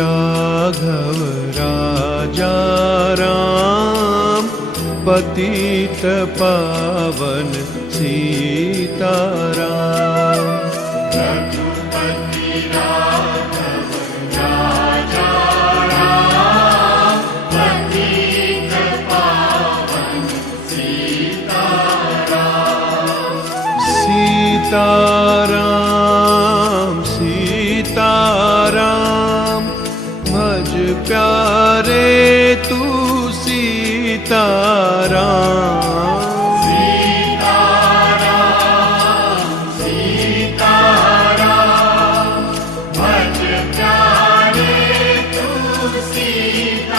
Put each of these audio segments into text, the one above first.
राघव राजा राम, पतित पावन सीताराम। रघुपति राघव राजा राम, पतित पावन सीताराम। सीताराम सीताराम, भज प्यारे तू सीताराम। सीताराम सीताराम, भज प्यारे तू सीताराम।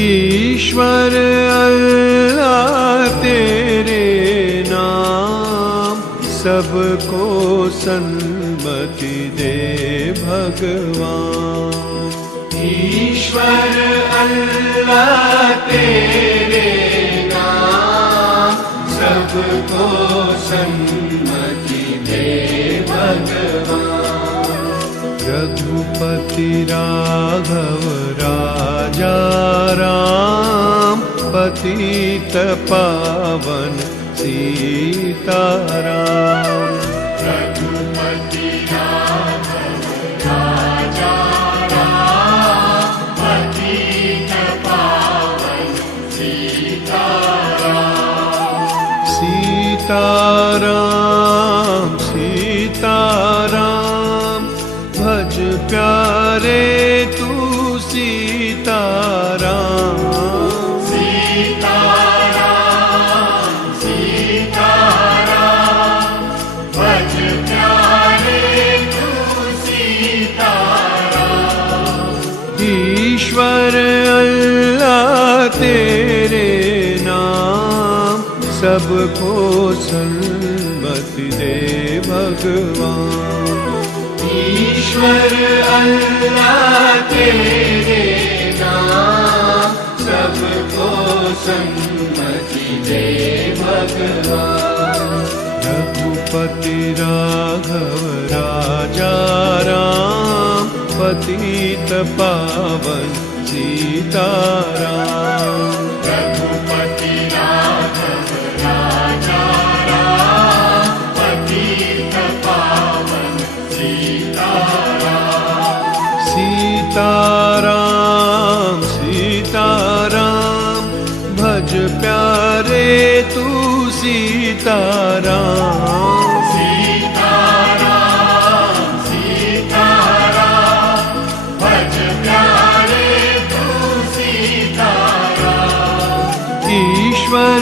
ईश्वर अल्लाह तेरे नाम, सबको सन्मति दे भगवान। ईश्वर अल्लाह तेरे नाम, सबको सन्मति दे भगवान। रघुपति राघव राजा राम, पतित पावन सीताराम। रघुपति राघव राजा राम, पतित पावन सीताराम। सीताराम सीताराम, भज प्यारे तू सीताराम। सीताराम सीताराम, भज प्यारे तू सीताराम। ईश्वर अल्लाह तेरे नाम, सबको सन्मति दे भगवान। ईश्वर अल्लाह तेरे नाम, सबको सन्मति दे भगवान। रघुपति राघव राजा राम, पतित पावन सीताराम। रघुपति राघव राजा राम, पतित पावन सीताराम। सीताराम सीताराम, भज प्यारे तू सीताराम। सीताराम सीताराम, भज प्यारे तू सीताराम। ईश्वर